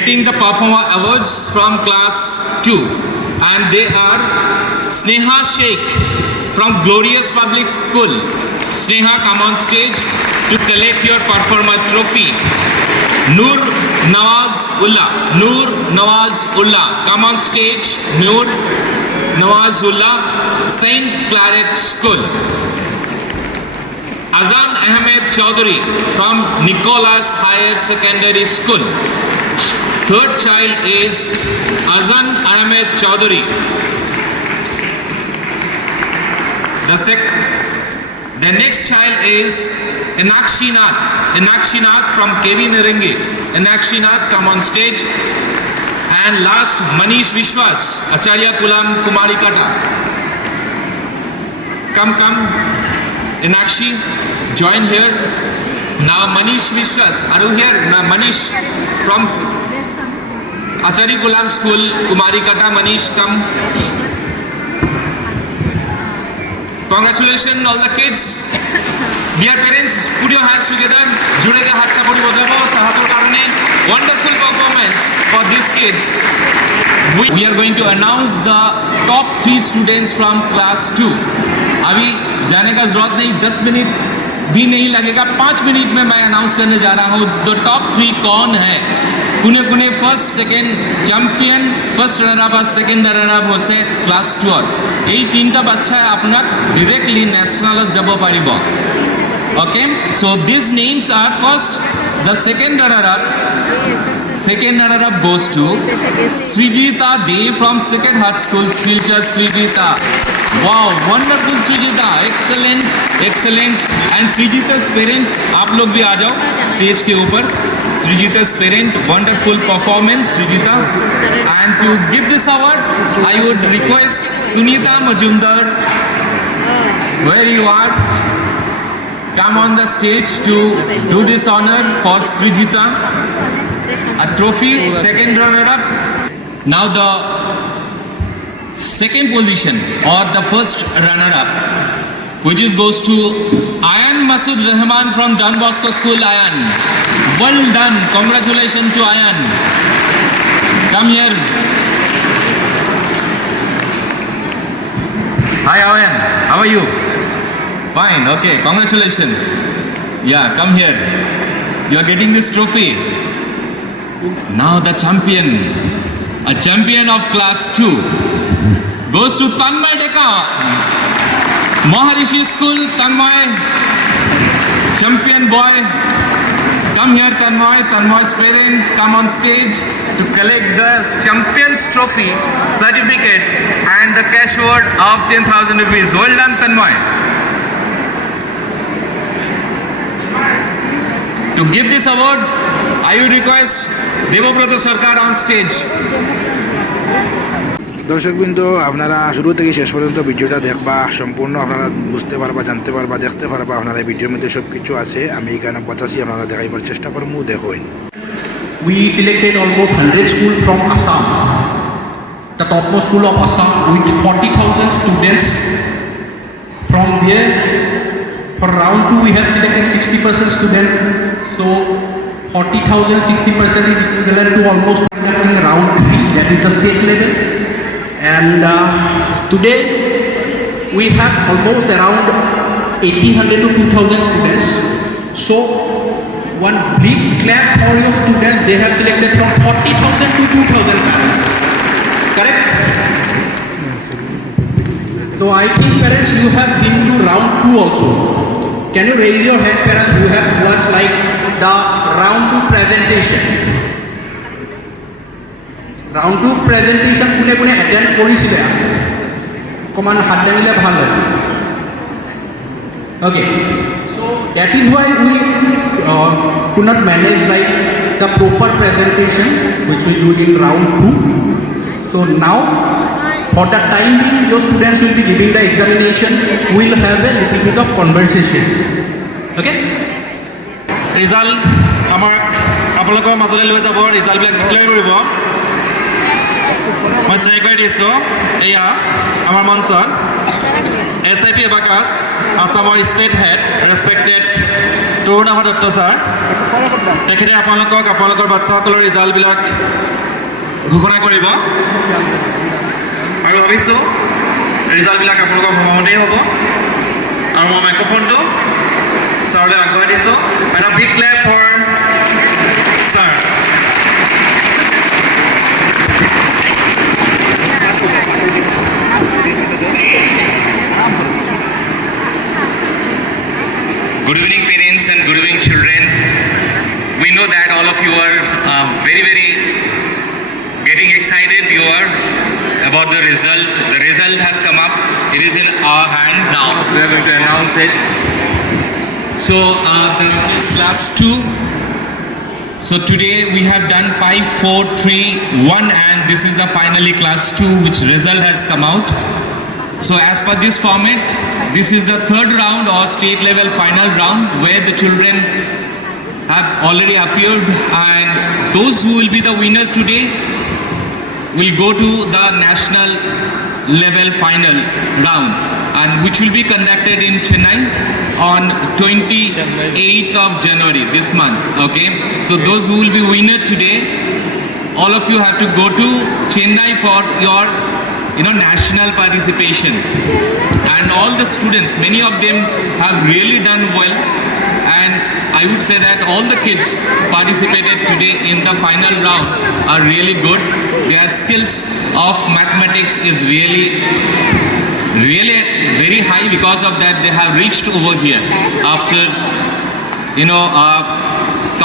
getting the performer awards from class 2, and they are Sneha Sheikh from Glorious Public School. Sneha, come on stage to collect your performer trophy. Noor Nawaz Ullah, come on stage. Noor Nawaz Ullah, Saint Claret School. Azan Ahmed Chaudhary from Nicholas Higher Secondary School. Third child is Azan Ahmed Chaudhary. The next child is Enakshi Nath from KV Narangi. Enakshi Nath, come on stage. And last, Manish Vishwas, Acharya Kulam Kumari Kata. Come, Enakshi, join here. Now Manish Vishwas, are you here? Now Manish from Acharya Kulam School, Kumari Kata. Manish, come. Congratulations all the kids. Dear parents, put your hands together. Jure ke hath sapori bojabo tahator karone. Wonderful performance for these kids. We are going to announce the top 3 students from class 2. अभी जाने का जरूरत नहीं, 10 minute भी नहीं लगेगा, 5 minute में मैं अनाउंस करने जा रहा हूँ द टॉप 3 कौन है। कुने first second champion, first runner up, second runner up होसे क्लास 12 এই তিনটা বাচ্চা আপনার ডিরেক্টলি ন্যাশনালত যাব পাৰিব। Okay, so these names are first, the second runner-up goes to Srijita Dev from Second Heart School, Silchar Srijita. Wow, wonderful Srijita, excellent. And Srijita's parent, आप लोग भी आ जाओ स्टेज के ऊपर। Srijita's parent, wonderful performance, Srijita. And to give this award, I would request Sunita Majumdar, where you are, come on the stage to do this honor for Srijita. A trophy, second runner-up. Now the second position or the first runner-up, which goes to Ayan Masood Rahman from Don Bosco School. Ayan, well done. Congratulations to Ayan. Come here. Hi Ayan, how are you? Fine, okay, congratulations. Yeah, come here. You are getting this trophy. Now the champion, a champion of class 2, goes to Tanmay Deka, Maharishi School. Tanmay, champion boy. Come here Tanmay's parent, come on stage to collect the champion's trophy, certificate and the cash award of 10,000 rupees. Well done Tanmay. To give this award, I would request Debabrata Sarkar on stage. দর্শকবৃন্দ, আপনারা শুরু থেকে শেষ পর্যন্ত ভিডিওটা দেখবা, সম্পূর্ণ আপনারা বুঝতে পারবা, জানতে পারবা, দেখতে পারবা। আপনারা এই ভিডিওর মধ্যে সব কিছু আছে, আমি এখানে বাতাসি আপনারা দেখাইবার চেষ্টা করবো, দেখুন। We selected almost 100 schools from Assam, the topmost school of Assam, with 40,000 students. From there, for round 2 we have selected 60% students, so 40,000, 60% is equivalent to almost conducting round 3, that is the state level. And today we have almost around 1,800 to 2,000 students. So one big clap for your students. They have selected from 40,000 to 2,000 parents. Correct? So I think parents, you have been to round 2 also. Can you raise your hand, parents, who have watched like the round 2 presentation? Round 2 presentation কোনে attend কৰিছিলে? অকমান হাত দাঙিলে ভাল হয়। Okay, so that is why we could not manage like the proper presentation which we do in round 2. So now, for the time being, your students will be giving the examination. We'll have a little bit of conversation. Okay? Result, আপোনালোকৰ মাজলৈ লৈ যাব, ৰিজাল্টবিলাক declare কৰিব। মই check কৰি দিছোঁ, এয়া আমাৰ মঞ্চত SIP Abacus, Assam's state head, respected Tarunabh Dutta sir তেখেতে আপোনালোকৰ বাচ্চাসকলৰ ৰিজাল্টবিলাক ঘোষণা কৰিব আৰু ভাবিছোঁ ৰিজাল্টবিলাক আপোনালোকৰ ভ্ৰমণতেই হ'ব আৰু মই মাইক্ৰফোনটো ছাৰলৈ আগবঢ়াই দিছোঁ এটা big clap for sir Good evening, parents, and good evening, children. We know that all of you are very, very getting excited. You are about the result. The result has come up. It is in our hand now. We are going to announce it. So, this is class 2. So today we have done 5, 4, 3, 1, and this is the finally class 2, which result has come out. So as per this format, this is the third round or state level final round where the children have already appeared, and those who will be the winners today will go to the national level final round, and which will be conducted in Chennai on 28th of January this month. Okay, so those who will be winner today, all of you have to go to Chennai for your national participation. And all the students, many of them have really done well, and I would say that all the kids participated today in the final round are really good. Their skills of mathematics is really very high. Because of that they have reached over here after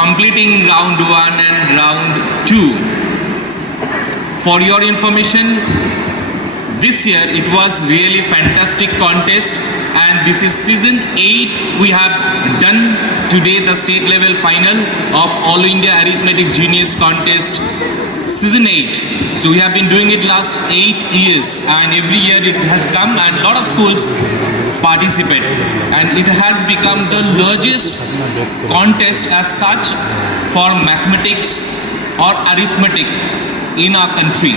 completing round 1 and round 2. For your information, this year it was really fantastic contest, and this is season 8. We have done today the state level final of All India Arithmetic Genius Contest season 8. So we have been doing it last 8 years, and every year it has come and a lot of schools participate, and it has become the largest contest as such for mathematics or arithmetic in our country,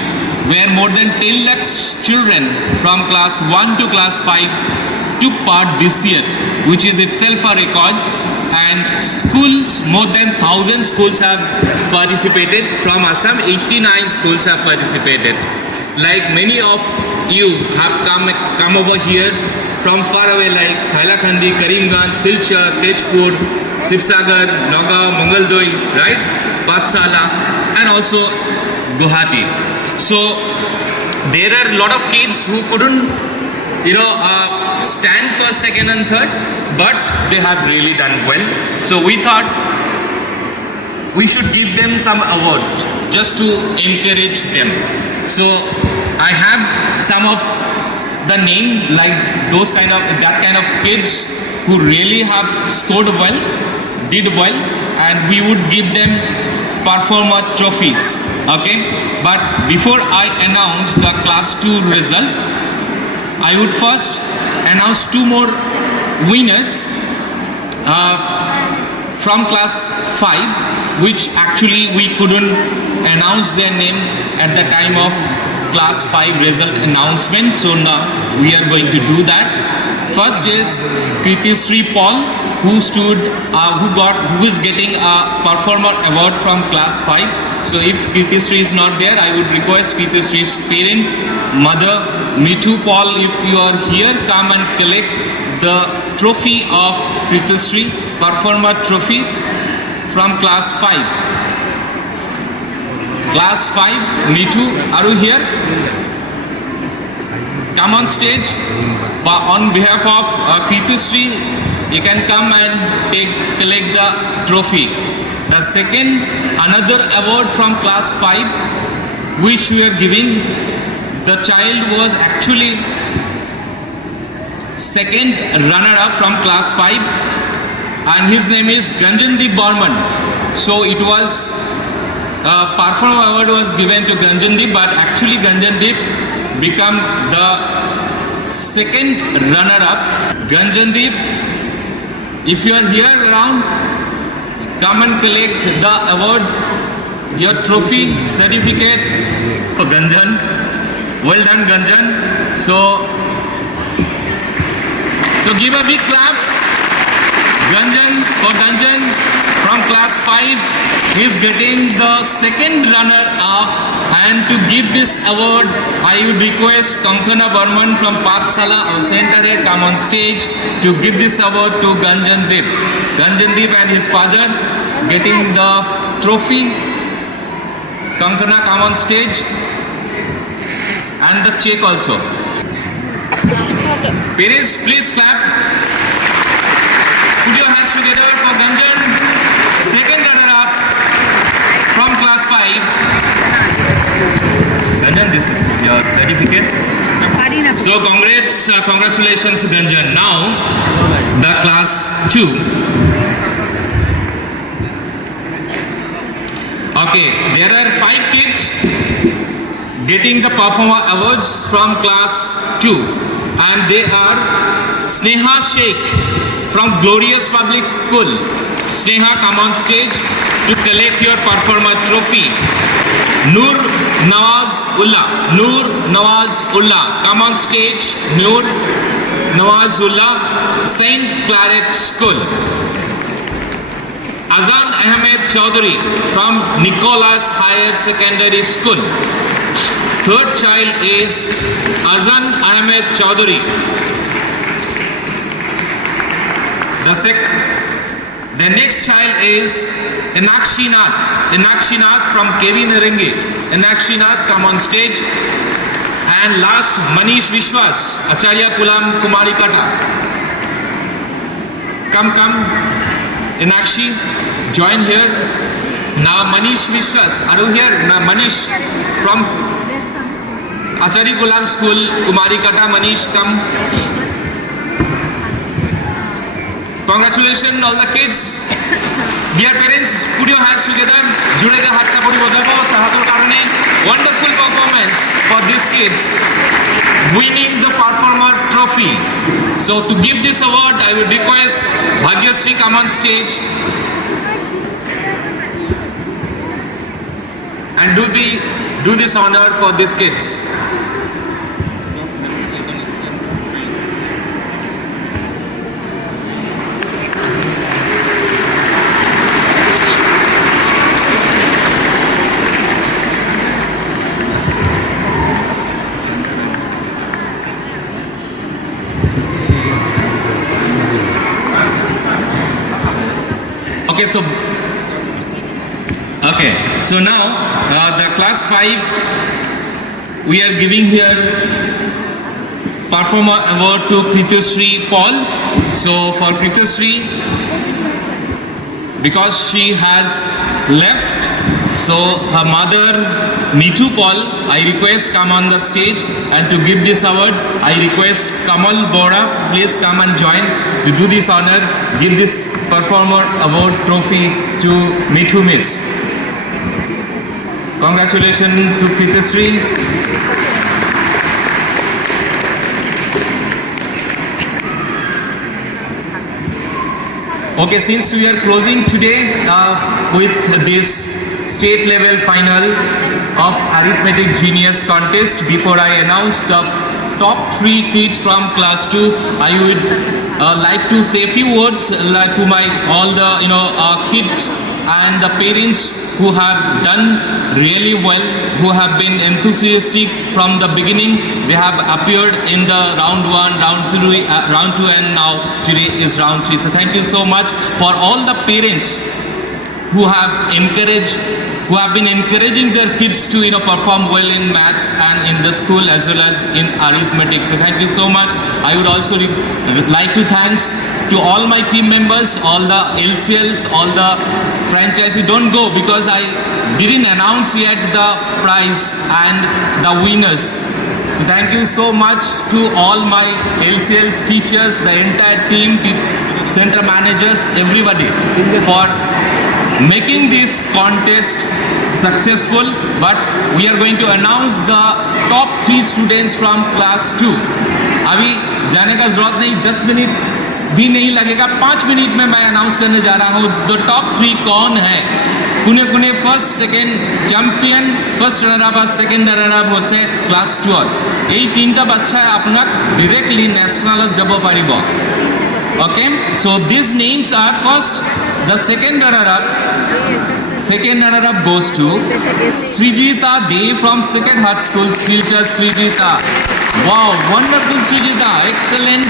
where more than 10 lakhs children from class 1 to class 5 took part this year, which is itself a record. And schools, more than 1,000 schools have participated. From Assam, 89 schools have participated. Like many of you have come over here from far away, like Hailakandi, Karimganj, Silchar, Tejpur, Sibsagar, Nagaon, Mangaldoy, right? Pathsala, and also Guwahati. So there are a lot of kids who couldn't stand for second and third, but they have really done well. So we thought we should give them some award just to encourage them. So I have some of the name, like that kind of kids who really have scored well, did well, and we would give them performer trophies. Okay, but before I announce the class 2 result, I would first announce 2 more winners from class 5, which actually we couldn't announce their name at the time of class 5 result announcement. So now we are going to do that. First is Kritishree Paul, who is getting a performer award from class 5. So if Kritishree is not there, I would request Kritishree's parent, mother, Mithu Paul, if you are here, come and collect the trophy of Kritishree, performer trophy from class 5. Class 5, Mithu, are you here? Come on stage. On behalf of Kritishree, you can come and collect the trophy. The second, another award from class 5, which we are giving. The child was actually second runner-up from class 5, and his name is Ganjandeep Barman. So it was performer award was given to Ganjandeep, but actually Ganjandeep become the second runner-up. Ganjandeep, if you are here around, come and collect the award, your trophy, certificate for Ganjan. Well done, Ganjan. So give a big clap. Ganjan for Gunjan from class 5. He is getting the second runner-up, and to give this award, I would request Kankana Burman from Pathsala Center come on stage to give this award to Gunjan Deep. Gunjan Deep and his father getting the trophy. Kankana come on stage, and the check also. Parents, please clap. Put your hands together for Gunjan, second runner-up from class 5. Gunjan, this is your certificate. So congratulations Gunjan. Now the class 2. Okay, there are 5 kids getting the performer awards from class 2, and they are Sneha Sheikh from Glorious Public School. Sneha, come on stage to collect your performer trophy. Noor Nawaz Ullah, come on stage. Noor Nawaz Ullah, Saint Claret School. Azan Ahmed Chaudhary from Nicholas Higher Secondary School. Third child is Azan Ahmed Chaudhary. The next child is Enakshi Nath from KV Narengi. Enakshi Nath, come on stage. And last, Manish Vishwas, Acharya Kulam Kumari Kata. Come, Enakshi, join here. Now Manish Vishwas, are you here? Now Manish from Acharya Kulam School, Kumari Kata. Manish, come. Congratulations all the kids. Dear parents, put your hands together. Jure the hatcha pori bojabo tahator karone. Wonderful performance for these kids, winning the performer trophy. So to give this award, I would request Bhagyasri come on stage and do this honor for these kids. So now the class 5, we are giving here performer award to Kritishree Paul. So for Kritishree, because she has left, so her mother Neetu Paul, I request come on the stage, and to give this award, I request Kamal Bora, please come and join to do this honor, give this performer award trophy to Neetu Miss. Congratulations to Kritishree. Okay, since we are closing today with this state level final of Arithmetic Genius contest, before I announce the top 3 kids from class 2, I would like to say a few words to my all the kids and the parents who have done really well, who have been enthusiastic from the beginning. They have appeared in the round 1, round 2, and now today is round 3. So thank you so much for all the parents who have been encouraging their kids to perform well in maths and in the school as well as in arithmetic. So thank you so much. I would also like to thanks to all my team members, all the LCLs, all the franchisees. Don't go because I didn't announce yet the prize and the winners. So thank you so much to all my LCLs, teachers, the entire team, center managers, everybody for making this contest successful. But we are going to announce the top 3 students from class 2. अभी जाने का जरूरत नहीं, 10 minute भी नहीं लगेगा, 5 minute में मैं अनाउंस करने जा रहा हूँ द टॉप 3 कौन है। कुने first second champion, first runner up, second runner up होसे क्लास 12। এই 3টা বাচ্চা আপনার ডিরেক্টলি ন্যাশনালত যাব পাৰিব। Okay, so these names are first. The second runner-up goes to Srijita Dev from Second Heart School, Silchar Srijita. Wow, wonderful Srijita, excellent.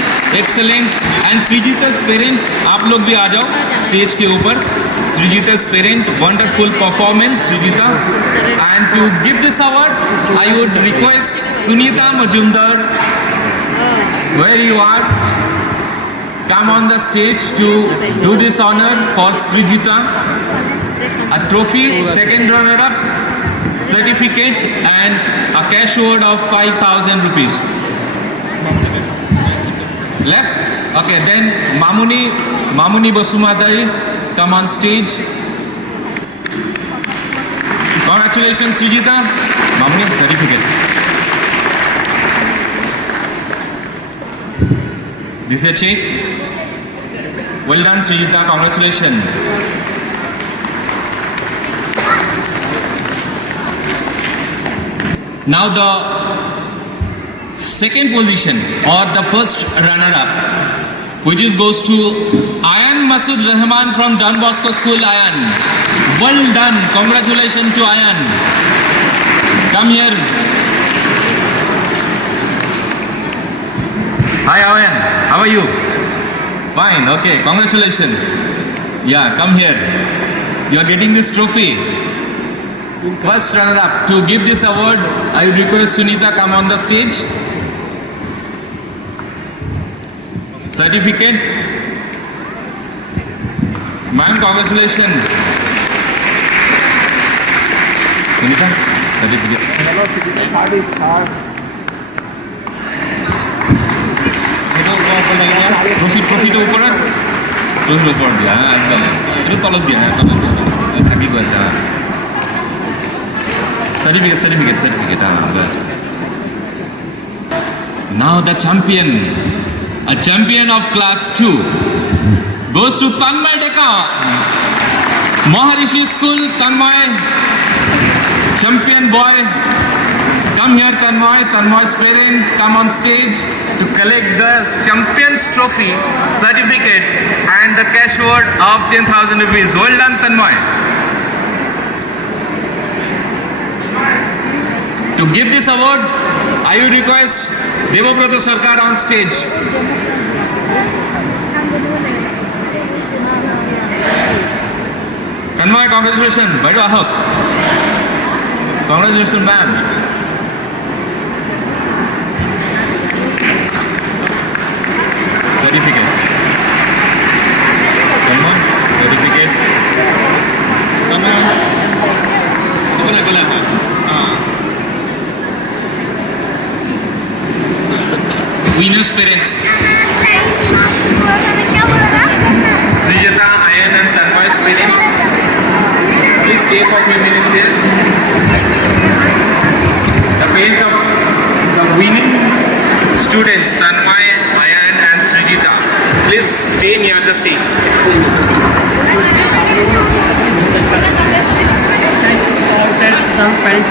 And Srijita's parent, आप लोग भी आ जाओ स्टेज के ऊपर. Srijita's parent, wonderful performance, Srijita. And to give this award, I would request Sunita Majumdar, where you are, come on the stage to do this honor for Srijita. A trophy, second runner-up, certificate and a cash award of 5,000 rupees. Left? Okay, then Mamuni Basumadari, come on stage. Congratulations, Srijita. Mamuni, certificate. This is a check. Well done, Srijita. Congratulations. Now the second position or the first runner-up, which goes to Ayan Masood Rahman from Don Bosco School, Ayan. Well done. Congratulations to Ayan. Come here. Hi Ayan, how are you? Fine, okay, congratulations. Yeah, come here. You are getting this trophy. First runner-up. To give this award, I would request Sunita come on the stage. Certificate. Ma'am, congratulations. Sunita, certificate. Trophy to ऊपर trophy ऊपर दिया हाँ अंदर itu tolong dia lagi gua sah certificate हाँ now the champion, a champion of class 2 goes to Tanmay Deka, Maharishi School. Tanmay, champion boy. Come here, Tanmay's parent, come on stage to collect the champion's trophy, certificate and the cash award of 10,000 rupees. Well done, Tanmay. To give this award, I would request Devabrata Sarkar on stage. Tanmay, congratulations. Badu ahok. Congratulations, man. Certificate. Come on, certificate. Come on. Winners parents. Srijata, Ayan and Tanmay's parents. Please stay for a few minutes here. The parents of the winning students, Tanmay, Ayan and Srijita. Please stay near the stage. Some parents